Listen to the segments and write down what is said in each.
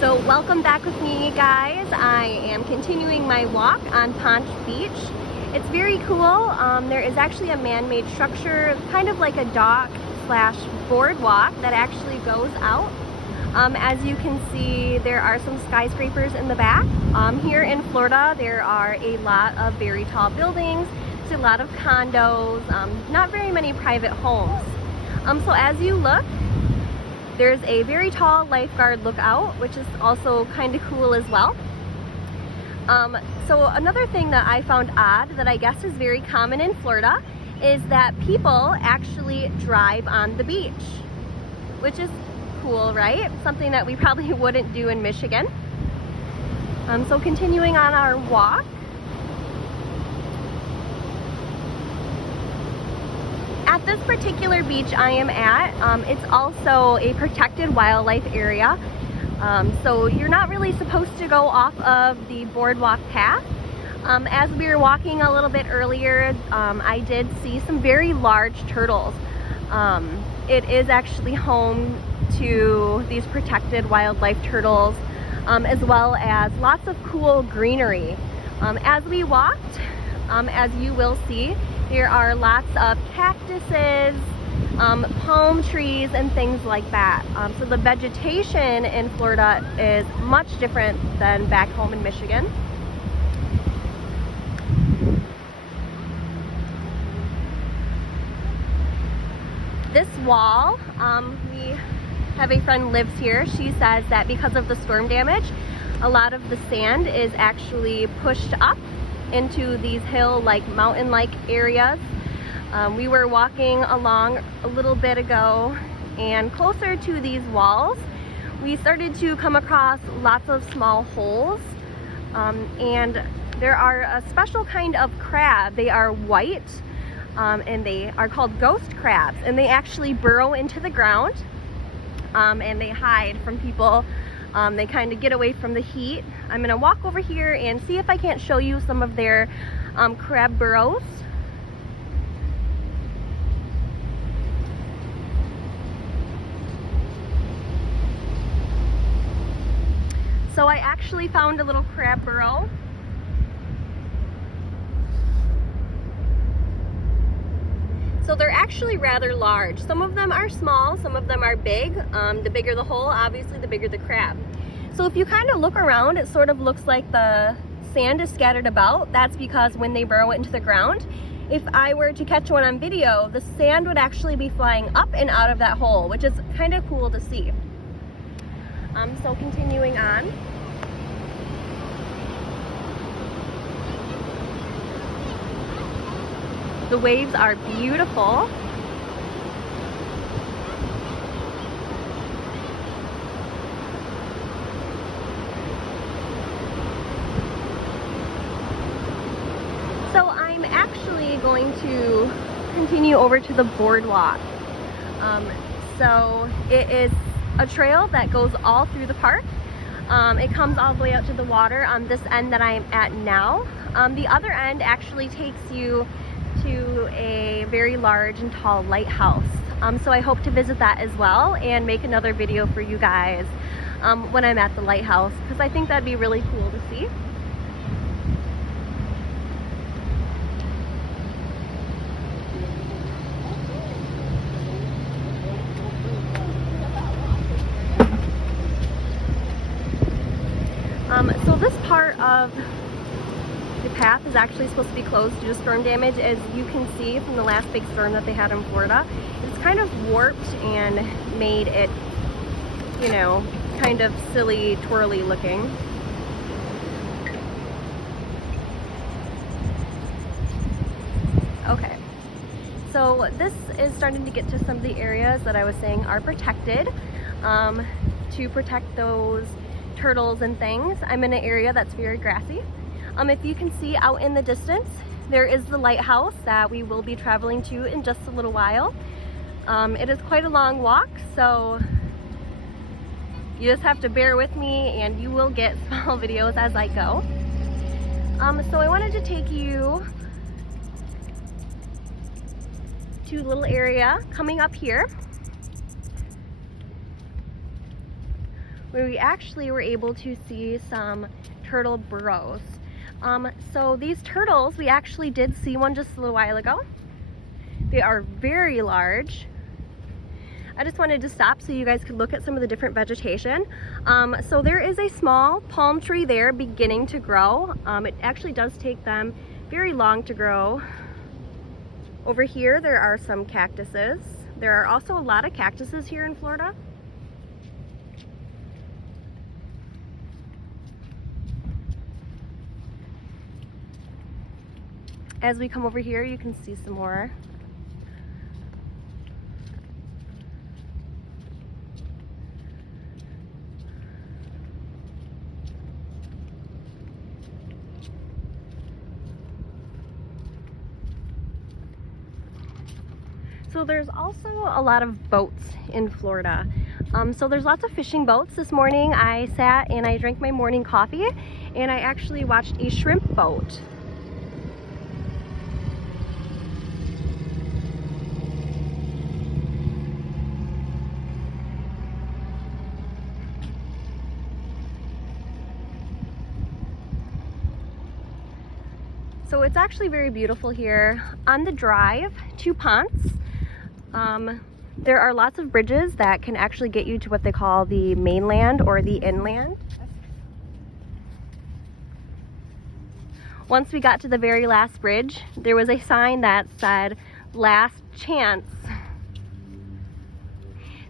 So welcome back with me, guys. I am continuing my walk on Ponch Beach. It's very cool. There is actually a man-made structure, kind of like a dock slash boardwalk that actually goes out. As you can see, there are some skyscrapers in the back. Here in Florida, there are a lot of very tall buildings. There's a lot of condos, not very many private homes. So as you look, there's a very tall lifeguard lookout, which is also kind of cool as well. So another thing that I found odd that I guess is very common in Florida is that people actually drive on the beach, which is cool, right? Something that we probably wouldn't do in Michigan. So continuing on our walk, at this particular beach I am at, it's also a protected wildlife area. So you're not really supposed to go off of the boardwalk path. As we were walking a little bit earlier, I did see some very large turtles. It is actually home to these protected wildlife turtles, as well as lots of cool greenery. As we walked, as you will see, there are lots of cactuses, palm trees, and things like that. So the vegetation in Florida is much different than back home in Michigan. This wall, we have a friend lives here. She says that because of the storm damage, a lot of the sand is actually pushed up into these hill-like, mountain-like areas. We were walking along a little bit ago, and closer to these walls, we started to come across lots of small holes. And there are a special kind of crab. They are white, and they are called ghost crabs, and they actually burrow into the ground, and they hide from people. They kind of get away from the heat. I'm gonna walk over here and see if I can't show you some of their crab burrows. So I actually found a little crab burrow. So they're actually rather large. Some of them are small, some of them are big. The bigger the hole, obviously the bigger the crab. So if you kind of look around, it sort of looks like the sand is scattered about. That's because when they burrow into the ground, if I were to catch one on video, the sand would actually be flying up and out of that hole, which is kind of cool to see. So continuing on. The waves are beautiful. So I'm actually going to continue over to the boardwalk. So it is a trail that goes all through the park. It comes all the way out to the water on this end that I am at now. The other end actually takes you to a very large and tall lighthouse. So I hope to visit that as well and make another video for you guys when I'm at the lighthouse, because I think that'd be really cool to see. So this part of the path is actually supposed to be closed due to storm damage. As you can see from the last big storm that they had in Florida, it's kind of warped and made it, you know, kind of silly, twirly looking. Okay, so this is starting to get to some of the areas that I was saying are protected, to protect those turtles and things. I'm in an area that's very grassy. If you can see out in the distance, there is the lighthouse that we will be traveling to in just a little while. It is quite a long walk, so you just have to bear with me and you will get small videos as I go. So I wanted to take you to a little area coming up here. where we actually were able to see some turtle burrows. So these turtles, we actually did see one just a little while ago. They are very large. I just wanted to stop so you guys could look at some of the different vegetation. So there is a small palm tree there beginning to grow. It actually does take them very long to grow. Over here there are some cactuses. There are also a lot of cactuses here in Florida. As we come over here, you can see some more. So there's also a lot of boats in Florida. So there's lots of fishing boats. This morning I sat and I drank my morning coffee and I actually watched a shrimp boat. So it's actually very beautiful here. On the drive to Ponce, there are lots of bridges that can actually get you to what they call the mainland or the inland. Once we got to the very last bridge, there was a sign that said, "Last chance."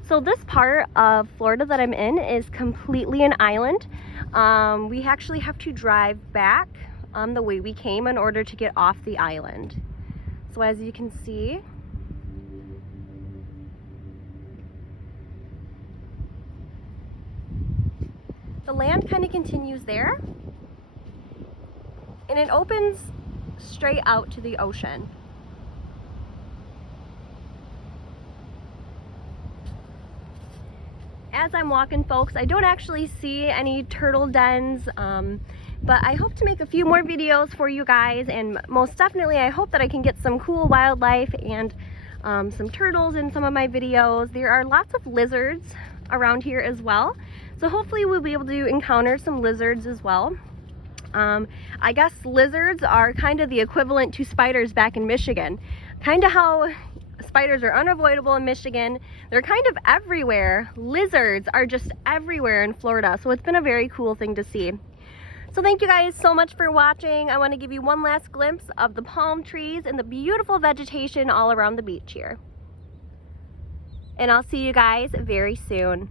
So this part of Florida that I'm in is completely an island. We actually have to drive back the way we came in order to get off the island. So as you can see, the land kind of continues there and it opens straight out to the ocean. As I'm walking, folks, I don't actually see any turtle dens, but I hope to make a few more videos for you guys, and most definitely I hope that I can get some cool wildlife and some turtles in some of my videos. There are lots of lizards around here as well, so hopefully we'll be able to encounter some lizards as well. I guess lizards are kind of the equivalent to spiders back in Michigan. Kind of how spiders are unavoidable in Michigan, they're kind of everywhere. Lizards are just everywhere in Florida, so it's been a very cool thing to see. So thank you guys so much for watching. I want to give you one last glimpse of the palm trees and the beautiful vegetation all around the beach here. And I'll see you guys very soon.